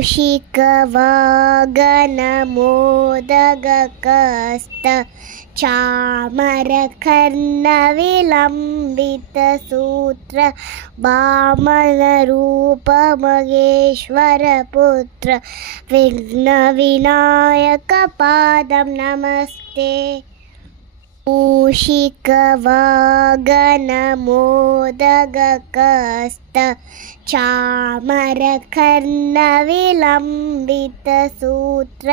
मूषिकवागनमोदगकस्त चामरकर्णविलम्बितसूत्र वामनरूपमहेश्वरपुत्र विघ्नविनायकपादं नमस्ते। मूषिकवागनमोदगकस्त चामरकर्णविलम्बितसूत्र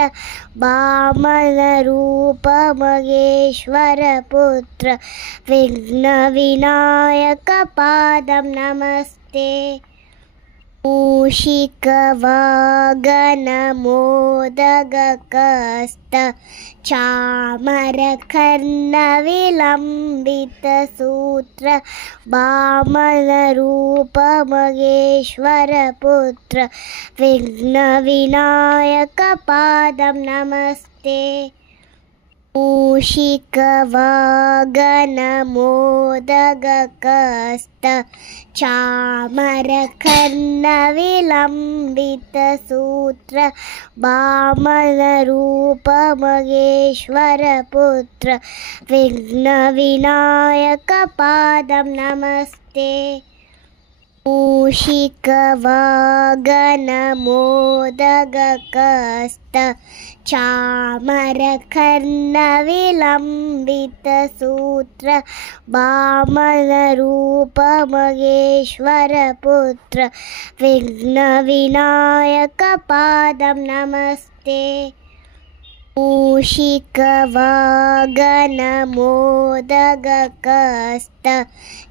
वामनरूपमहेश्वरपुत्र विघ्नविनायकपादं नमस्ते। मूषिकवागनमोदगकस्त चामरकर्णविलम्बितसूत्र वामनरूपमहेश्वरपुत्र विघ्नविनायकपादं नमस्ते। मूषिकवागनमोदगकस्त चामरकर्णविलम्बितसूत्र वामनरूपमहेश्वरपुत्र विघ्नविनायकपादं नमस्ते। मूषिकवागनमोदगकस्त चामरकर्णविलम्बितसूत्र वामनरूपमहेश्वरपुत्र विघ्नविनायकपादं नमस्ते। मूषिकवागनमोदगकस्त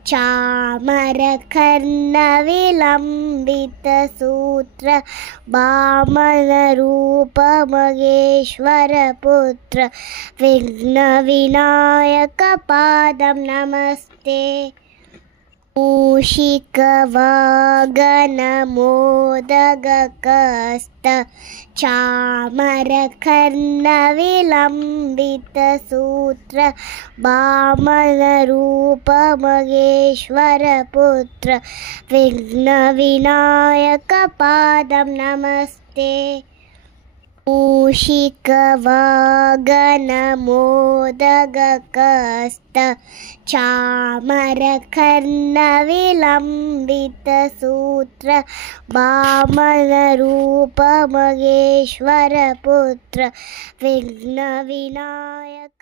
चामरकर्णविलम्बितसूत्र वामनरूपमहेश्वरपुत्र विघ्नविनायकपादं नमस्ते। मूषिकवागनमोदगकस्त चामरकर्णविलम्बितसूत्र वामनरूपमहेश्वरपुत्र विघ्नविनायकपादं नमस्ते। मूषिकवागनमोदगकस्त चामरकर्णविलम्बितसूत्र वामनरूपमहेश्वरपुत्र विघ्नविनायक